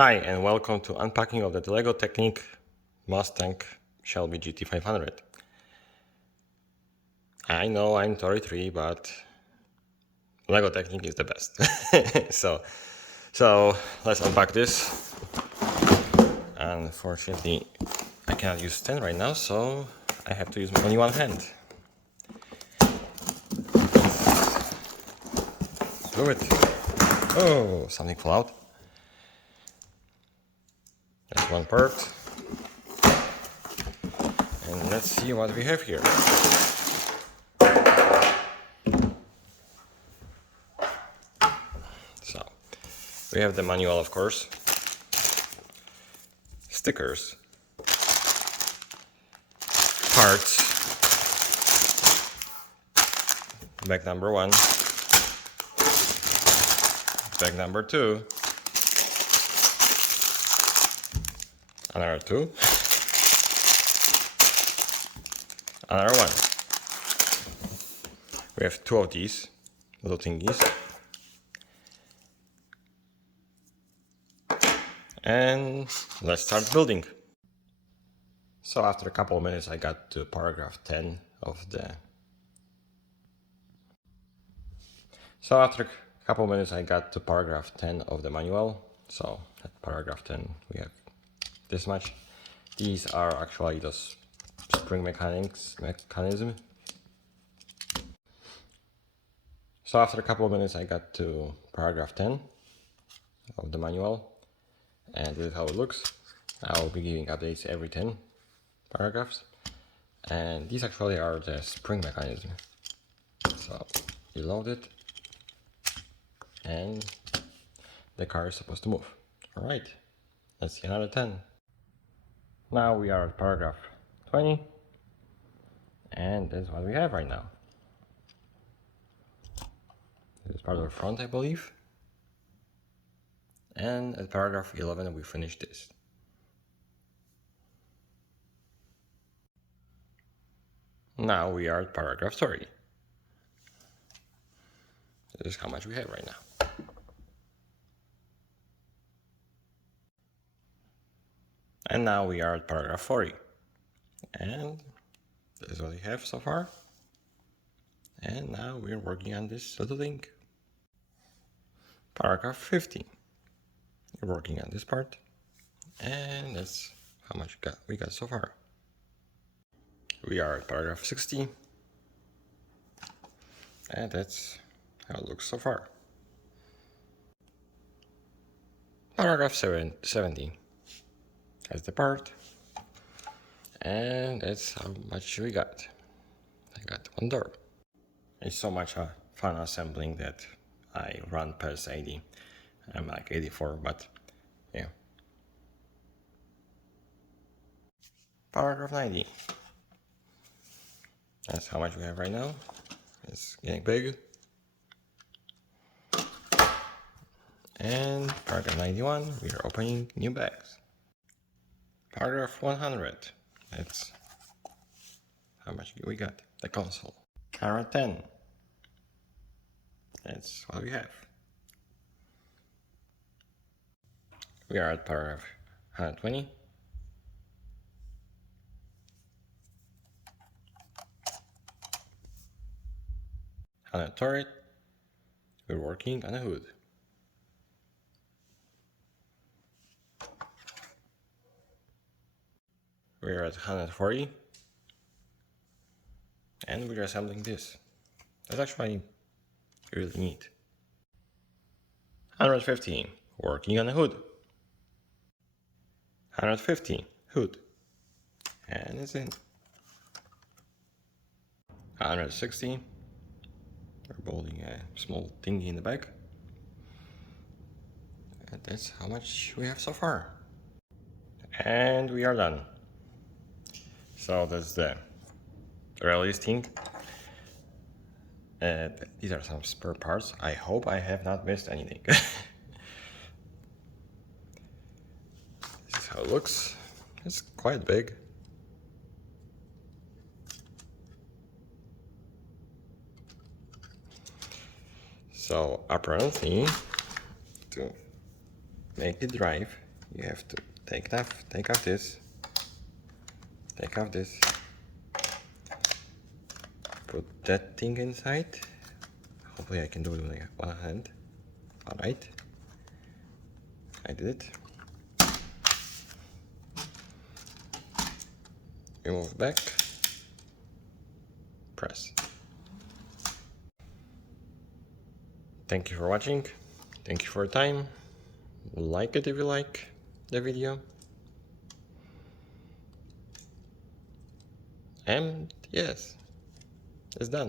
Hi and welcome to unpacking of the Lego Technic Mustang Shelby GT500. I know I'm 33, but Lego Technic is the best. so let's unpack this. Unfortunately, I cannot use stand right now, so I have to use only one hand. Do it. Oh, something fell out. That's one part. And let's see what we have here. So, we have the manual, of course, stickers, parts, bag number 1, bag number 2, another 2, another 1. We have 2 of these little thingies. And let's start building. So after a couple of minutes I got to paragraph 10 of the... manual. So at paragraph 10 we have this much. These are actually the spring mechanism. So after a couple of minutes I got to paragraph 10 of the manual, and this is how it looks. I will be giving updates every 10 paragraphs, and these actually are the spring mechanism. So you load it and the car is supposed to move. Alright, let's see another 10. Now we are at paragraph 20, and that's what we have right now. This is part of the front, I believe. And at paragraph 11 we finished this. Now we are at paragraph 30. This is how much we have right now. And now we are at paragraph 40. And this is what we have so far. And now we're working on this little thing. Paragraph 50. We're working on this part. And that's how much we got so far. We are at paragraph 60. And that's how it looks so far. Paragraph 70. That's the part. And that's how much we got. I got one door. It's so much fun assembling that I run past 80. I'm like 84, but yeah. Paragraph 90. That's how much we have right now. It's getting big. And paragraph 91, we are opening new bags. Paragraph 100. That's how much we got. The console. Paragraph 10. That's what we have. We are at paragraph 120. On a turret, we're working on a hood. We're at 140. And we're assembling this. That's actually really neat. 115, working on a hood. 150, hood. And it's in. 160, we're building a small thingy in the back. And that's how much we have so far. And we are done. So that's the release thing. These are some spare parts. I hope I have not missed anything. This is how it looks. It's quite big. So apparently, to make it drive, you have to take off this, put that thing inside. Hopefully I can do it with one hand. Alright, I did it. Remove back, press. Thank you for watching, thank you for your time. Like it if you like the video. And yes, it's done.